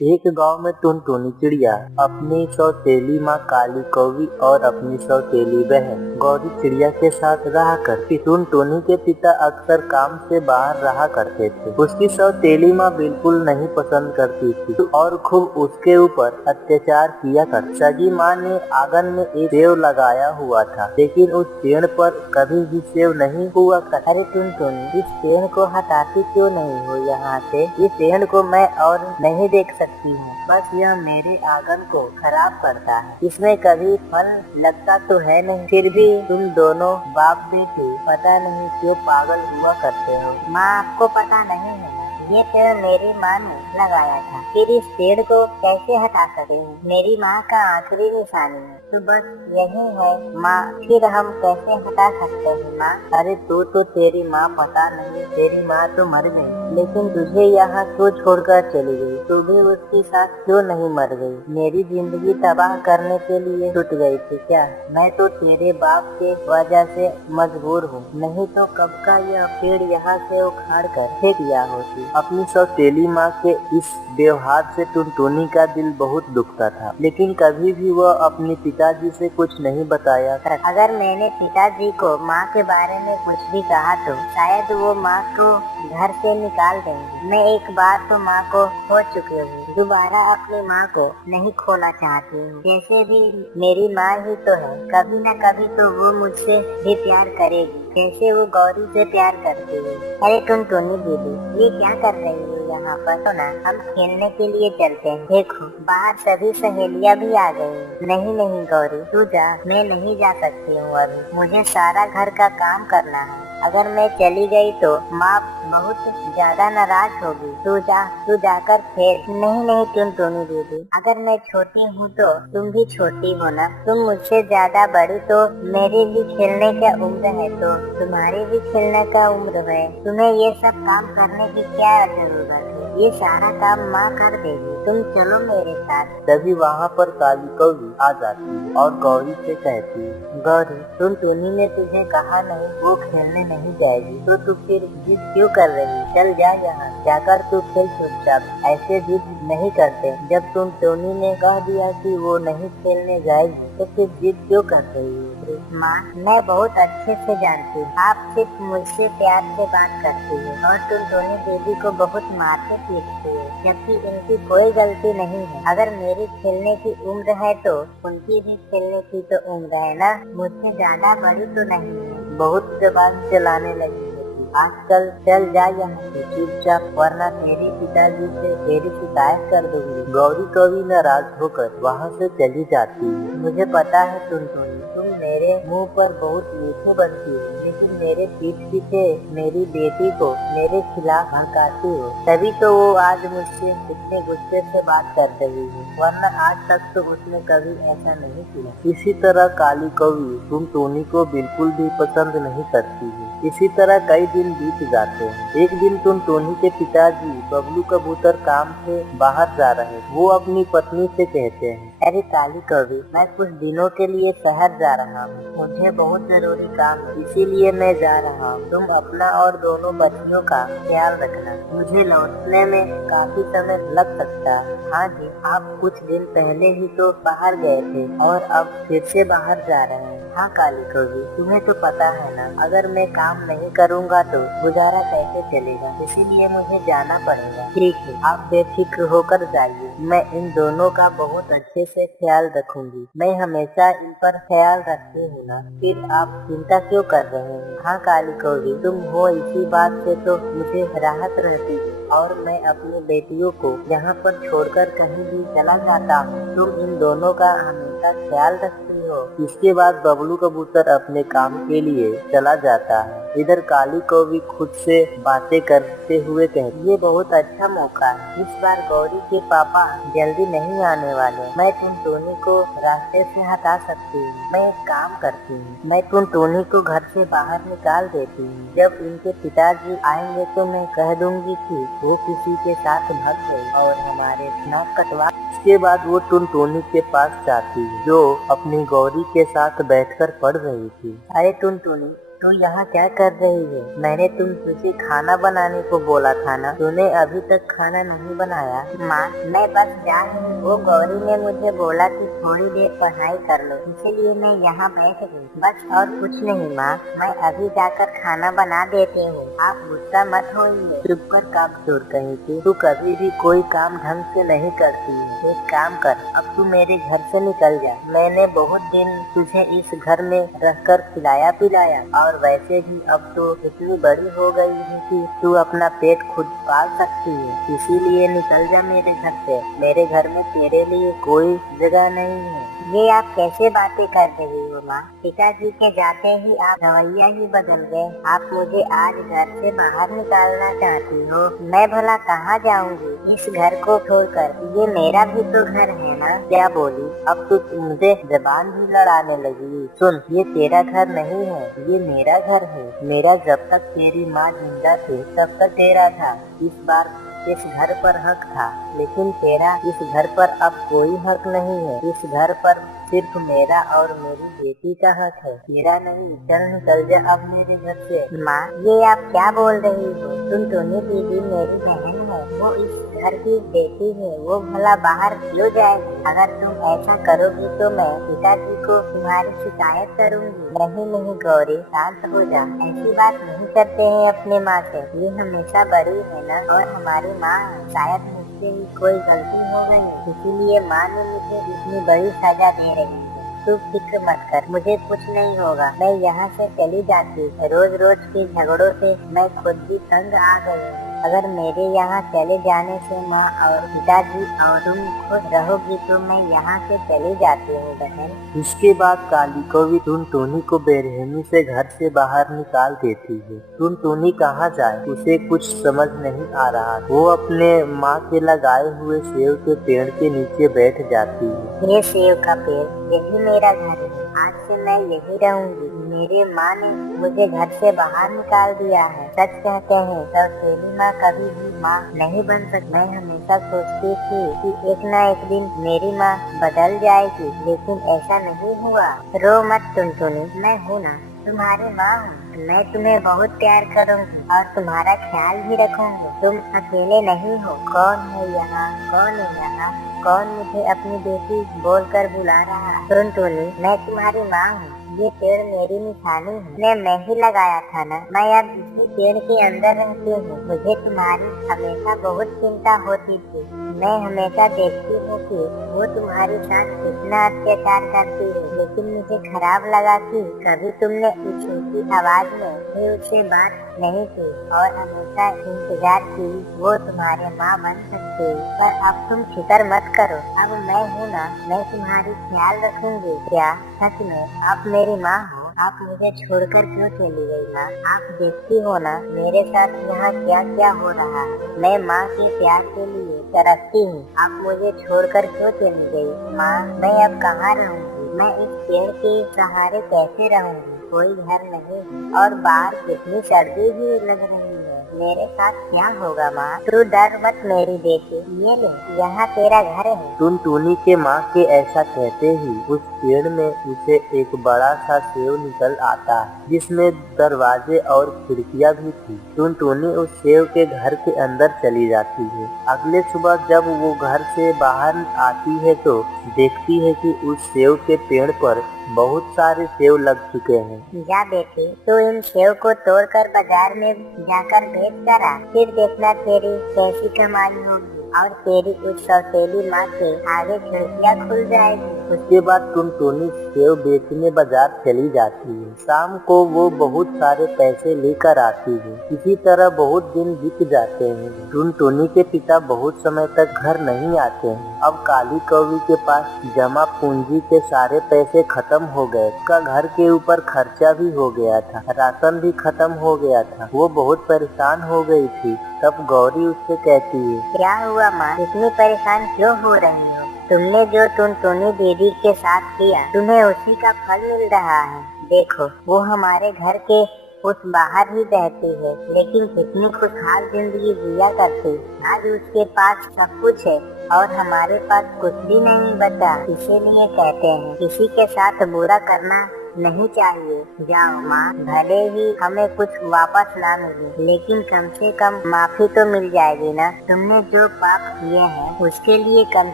एक गांव में टुनटुनी चिड़िया अपनी सौतेली माँ काली कौवी और अपनी सौतेली बहन गौरी चिड़िया के साथ रहा करती। टुनटुनी के पिता अक्सर काम से बाहर रहा करते थे। उसकी सौतेली माँ बिल्कुल नहीं पसंद करती थी और खूब उसके ऊपर अत्याचार किया करती। सगी माँ ने आंगन में एक सेव लगाया हुआ था, लेकिन उस पेड़ पर कभी भी सेव नहीं हुआ करता। अरे टुनटुनी, इस पेड़ को हटाती क्यों नहीं हो यहाँ से? इस पेड़ को मैं और नहीं देख सकती हूँ, बस यह मेरे आंगन को खराब करता है। इसमें कभी फल लगता तो है नहीं, फिर भी तुम दोनों बाप बेटी पता नहीं क्यों पागल हुआ करते हो। माँ, आपको पता नहीं है, ये पेड़ मेरी माँ ने लगाया था, फिर इस पेड़ को कैसे हटा सकती हूँ? मेरी माँ का आखिरी निशानी है, तो बस यही है माँ, फिर हम कैसे हटा सकते हैं माँ? अरे तो तेरी माँ पता नहीं, तेरी माँ तो मर गई, लेकिन तुझे यहाँ क्यों छोड़कर चली गई? तू भी उसके साथ क्यों नहीं मर गई? मेरी जिंदगी तबाह करने के लिए छूट गई थी क्या? मैं तो तेरे बाप के वजह से मजबूर हूँ, नहीं तो कब का यह पेड़ यहाँ से उखाड़ कर फेंक दिया होती। अपनी सौतेली माँ के इस व्यवहार से टुनटुनी का दिल बहुत दुखता था, लेकिन कभी भी वह अपने पिताजी से कुछ नहीं बताया। अगर मैंने पिताजी को माँ के बारे में कुछ भी कहा तो शायद वो माँ को घर से निकाल देंगे। मैं एक बार तो माँ को खो चुकी हूँ, दोबारा अपनी माँ को नहीं खोना चाहती हूँ। जैसे भी मेरी माँ ही तो है, कभी न कभी तो वो मुझसे भी प्यार करेगी, जैसे वो गौरी से प्यार करती है। अरे टुनटुनी दीदी, ये क्या कर रही है यहाँ पर? तो ना, हम खेलने के लिए चलते हैं। देखो, बाहर सभी सहेलियाँ भी आ गई। नहीं नहीं गौरी, तू जा, मैं नहीं जा सकती हूँ अभी, मुझे सारा घर का काम करना है। अगर मैं चली गई तो माँ बहुत ज्यादा नाराज होगी। तू जाकर खेल। नहीं नहीं टुनटुनी दीदी, अगर मैं छोटी हूँ तो तुम भी छोटी हो ना, तुम मुझसे ज्यादा बड़ी, तो मेरी भी खेलने का उम्र है, तो तुम्हारी भी खेलने का उम्र है। तुम्हें ये सब काम करने की क्या जरूरत है? ये सारा काम माँ कर देगी, तुम चलो मेरे साथ। तभी वहाँ पर काली कौवी आ जाती है और गौरी से कहती है, गौरी, टुनटुनी ने तुझे कहा नहीं वो खेलने नहीं जाएगी, तो तू फिर जिद क्यों कर रही? चल जा, यहाँ जाकर तू खेल चुपचाप। ऐसे जिद नहीं करते, जब टुनटुनी ने कह दिया कि वो नहीं खेलने जाएगी तो फिर जिद क्यों कर रही है? माँ, मैं बहुत अच्छे से जानती हूँ, आप सिर्फ मुझसे प्यार से बात करती है और टुनटुनी दीदी को बहुत मारते पीटती है, जबकि इनकी कोई गलती नहीं है। अगर मेरी खेलने की उम्र है तो उनकी भी खेलने की तो उम्र है ना, मुझसे ज्यादा बड़ी तो नहीं है। बहुत जबान चलाने लगी है आजकल, चल जा यहाँ से चुपचाप, वरना तेरे पिताजी से तेरी शिकायत कर दूंगी। गौरी कौवी नाराज होकर वहाँ से चली जाती है। मुझे पता है टुनटुनी, तुम मेरे मुंह पर बहुत मीठे बनती हो, लेकिन मेरे पीठ पीछे मेरी बेटी को मेरे खिलाफ भड़काती हो, तभी तो वो आज मुझसे इतने गुस्से से बात कर रही है, वरना आज तक तो उसने कभी ऐसा नहीं किया। इसी तरह काली कौवी टुनटुनी को बिल्कुल भी पसंद नहीं करती है। इसी तरह कई दिन बीत जाते हैं। एक दिन टुनटुनी के पिताजी बबलू कबूतर काम से बाहर जा रहे हैं। वो अपनी पत्नी से कहते हैं, अरे काली कौवी, मैं कुछ दिनों के लिए शहर जा रहा हूँ, मुझे बहुत जरूरी काम है, इसीलिए मैं जा रहा हूँ। तुम अपना और दोनों बच्चियों का ख्याल रखना, मुझे लौटने में काफी समय लग सकता है। हाँ जी, आप कुछ दिन पहले ही तो बाहर गए थे और अब फिर से बाहर जा रहे हैं। हाँ काली कौवी, तुम्हें तो पता है ना, अगर मैं काम नहीं करूँगा तो गुजारा कैसे चलेगा, इसीलिए मुझे जाना पड़ेगा। ठीक है, आप बेफिक्र होकर जाइए, मैं इन दोनों का बहुत अच्छे से ख्याल रखूंगी। मैं हमेशा इन पर ख्याल रखती हूँ ना, फिर आप चिंता क्यों कर रहे हैं? हाँ काली कौवी, तुम हो, इसी बात से तो मुझे राहत रहती है और मैं अपनी बेटियों को यहाँ पर छोड़कर कहीं भी चला जाता हूँ। तुम इन दोनों का हमेशा ख्याल रखती हो। इसके बाद बबलू कबूतर अपने काम के लिए चला जाता है। इधर काली कौवी खुद से बातें करते हुए कहती, ये बहुत अच्छा मौका है, इस बार गौरी के पापा जल्दी नहीं आने वाले, मैं टुनटुनी को रास्ते से हटा सकती हूँ। मैं एक काम करती हूँ, मैं टुनटुनी को घर से बाहर निकाल देती हूँ। जब इनके पिताजी आएंगे तो मैं कह दूंगी कि वो किसी के साथ भाग गई और हमारे नाक कटवा। इसके बाद वो टुनटुनी के पास जाती है, जो अपनी गौरी के साथ बैठकर पढ़ रही थी। अरे टुनटुनी, तू यहाँ क्या कर रही है? मैंने तुझे खाना बनाने को बोला था ना, तूने अभी तक खाना नहीं बनाया। माँ मैं बस जा रही हूँ। वो गौरी ने मुझे बोला कि थोड़ी देर पढ़ाई कर लो, इसलिए मैं यहाँ बैठ गई, बस और कुछ नहीं माँ। मैं अभी जाकर खाना बना देती हूँ, आप गुस्सा मत होइए। चुप कर कामचोर कहीं की, तू कभी भी कोई काम ढंग से नहीं करती है। एक काम कर, अब तू मेरे घर से निकल जा। मैंने बहुत दिन तुझे इस घर में रहकर खिलाया पिलाया, और वैसे भी अब तो इतनी बड़ी हो गई है कि तू अपना पेट खुद पाल सकती है। इसीलिए निकल जा मेरे घर से। मेरे घर में तेरे लिए कोई जगह नहीं है। ये आप कैसे बातें कर रही हो माँ? पिताजी के जाते ही आप रवैया ही बदल गए। आप मुझे आज घर से बाहर निकालना चाहती हो। मैं भला कहाँ जाऊँगी इस घर को छोड़कर? ये मेरा भी तो घर है ना। क्या बोली? अब तो मुझे जबान भी लड़ाने लगी। सुन, ये तेरा घर नहीं है, ये मेरा घर है। मेरा जब तक तेरी माँ जिंदा थी तब तक तेरा था। इस बार इस घर पर हक था, लेकिन तेरा इस घर पर अब कोई हक नहीं है। इस घर पर सिर्फ मेरा और मेरी बेटी का हक है, तेरा नहीं। चल निकल जा अब मेरे घर से। माँ ये आप क्या बोल रही हो? टुनटुनी दीदी मेरी बहन है, वो इस घर की बेटी है, वो भला बाहर क्यों जाएगी? अगर तुम ऐसा करोगी तो मैं पिताजी को तुम्हारी शिकायत करूँगी। नहीं गौरी, शांत हो जा। ऐसी बात नहीं करते हैं अपने माँ से। ये हमेशा बड़ी है ना, और हमारी माँ शायद मुझसे ही कोई गलती हो गई, इसीलिए माँ ने मुझे इतनी बड़ी सजा दे रही है। तू फिक्र मत कर, मुझे कुछ नहीं होगा। मैं यहाँ से चली जाती। रोज रोज के झगड़ों से मैं खुद भी तंग आ गई हूँ। अगर मेरे यहाँ चले जाने से माँ और पिताजी और तुम खुश रहोगी तो मैं यहाँ से चली जाती हूँ बहन। इसके बाद काली कौवी टुनटुनी को बेरहमी से घर से बाहर निकाल देती है। टुनटुनी कहाँ जाए उसे कुछ समझ नहीं आ रहा। वो अपने माँ के लगाए हुए सेव के पेड़ के नीचे बैठ जाती है। ये सेव का पेड़, यही मेरा घर है। आज से मैं यही रहूंगी। मेरे माँ ने मुझे घर से बाहर निकाल दिया है। सच कहते हैं सौतेली माँ कभी भी माँ नहीं बन सकती। मैं हमेशा सोचती थी कि एक न एक दिन मेरी माँ बदल जाएगी, लेकिन ऐसा नहीं हुआ। रो मत टुनटुनी, मैं हूँ ना, तुम्हारी माँ हूँ। मैं तुम्हें बहुत प्यार करूँगी और तुम्हारा ख्याल भी रखूँगी। तुम अकेले नहीं हो। कौन है यहाँ? कौन है यहाँ? कौन मुझे अपनी बेटी बोलकर बुला रहा? टुनटुनी, मैं तुम्हारी माँ हूँ। ये पेड़ मेरी निशानी है, मैं ही लगाया था ना। मैं अब इसी पेड़ के अंदर रहती हूँ। मुझे तुम्हारी हमेशा बहुत चिंता होती थी। मैं हमेशा देखती हूँ कि वो तुम्हारे साथ कितना अत्याचार करती है, लेकिन मुझे खराब लगा कि कभी तुमने ऊंची आवाज में भी उससे बात नहीं की और हमेशा इंतजार की वो तुम्हारे माँ बन सकती। पर अब तुम फिक्र मत करो, अब मैं हूँ ना, मैं तुम्हारी ख्याल रखूंगी। क्या सच में आप मेरी माँ हो? आप मुझे छोड़कर क्यों चली गई माँ? आप देखती हो ना मेरे साथ यहाँ क्या क्या हो रहा है। मैं माँ के प्यार के लिए तरसती हूँ। आप मुझे छोड़कर क्यों चली गई माँ? मैं अब कहाँ रहूँगी? मैं इस पेड़ के सहारे कैसे रहूँगी? कोई घर नहीं और बाहर कितनी सर्दी भी लग रही है। मेरे साथ क्या होगा माँ? तू डर मत मेरी बेटी, ये ले, यहाँ तेरा घर है। टुनटुनी के माँ के ऐसा कहते ही उस पेड़ में उसे एक बड़ा सा सेव निकल आता है, जिसमें दरवाजे और खिड़कियाँ भी थी। टुनटुनी उस सेव के घर के अंदर चली जाती है। अगले सुबह जब वो घर से बाहर आती है तो देखती है कि उस सेव के पेड़ पर बहुत सारे सेव लग चुके हैं। जा बेटी, तू इन सेव को तोड़कर बाजार में जाकर बेच कर आ, फिर देखना तेरी कैसी कमाई होगी और तेरी उस सौतेली माँ के आगे खिड़कियाँ खुल जाएगी। उसके बाद टुनटुनी सेव बेचने बाजार चली जाती है। शाम को वो बहुत सारे पैसे लेकर आती है। इसी तरह बहुत दिन बीत जाते हैं। टुनटुनी के पिता बहुत समय तक घर नहीं आते हैं। अब काली कौवी के पास जमा पूंजी के सारे पैसे खत्म हो गए। उसका घर के ऊपर खर्चा भी हो गया था, राशन भी खत्म हो गया था। वो बहुत परेशान हो गई थी। तब गौरी उससे कहती है, क्या हुआ माँ? इतनी परेशान क्यों हो रही हो? तुमने जो टुनटुनी दीदी के साथ किया, तुम्हें उसी का फल मिल रहा है। देखो, वो हमारे घर के उस बाहर ही रहती है, लेकिन कितनी खुशहाल जिंदगी जिया करती। आज उसके पास सब कुछ है और हमारे पास कुछ भी नहीं बचा। इसीलिए कहते हैं किसी के साथ बुरा करना नहीं चाहिए। जाओ माँ, भले ही हमें कुछ वापस ना मिले, लेकिन कम से कम माफी तो मिल जाएगी ना। तुमने जो पाप किए हैं उसके लिए कम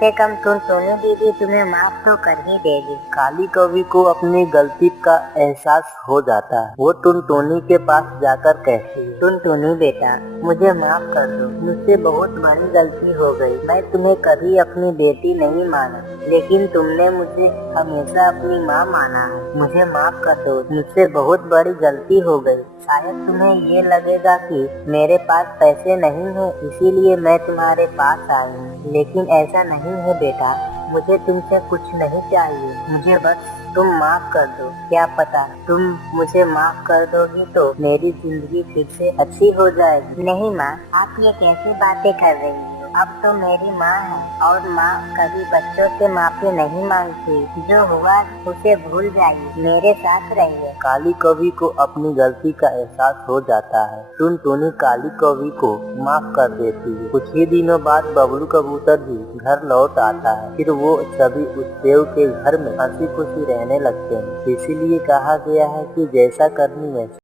से कम टुनटुनी दीदी तुम्हें माफ तो कर ही देगी। काली कौवी को अपनी गलती का एहसास हो जाता है। वो टुनटुनी के पास जाकर कहती है, टुनटुनी बेटा, मुझे माफ कर दो, मुझसे बहुत बड़ी गलती हो गई। मैं तुम्हें कभी अपनी बेटी नहीं माना, लेकिन तुमने मुझे हमेशा अपनी माँ माना है। मुझे माफ कर दो, मुझसे बहुत बड़ी गलती हो गई। शायद तुम्हें ये लगेगा कि मेरे पास पैसे नहीं है, इसीलिए मैं तुम्हारे पास आई हूँ, लेकिन ऐसा नहीं है बेटा। मुझे तुमसे कुछ नहीं चाहिए, मुझे बस तुम माफ कर दो। क्या पता तुम मुझे माफ कर दोगी तो मेरी जिंदगी फिर से अच्छी हो जाएगी। नहीं माँ, आप ये कैसी बातें कर रही हैं? अब तो मेरी माँ है और माँ कभी बच्चों से माफी नहीं मांगती। जो हुआ उसे भूल जाइए, मेरे साथ रहिए। काली कौवी को अपनी गलती का एहसास हो जाता है। टुनटुनी काली कौवी को माफ कर देती है। कुछ ही दिनों बाद बबलू कबूतर भी घर लौट आता है। फिर वो सभी उस सेव के घर में हंसी खुशी रहने लगते हैं। इसीलिए कहा गया है कि जैसा करनी वैसा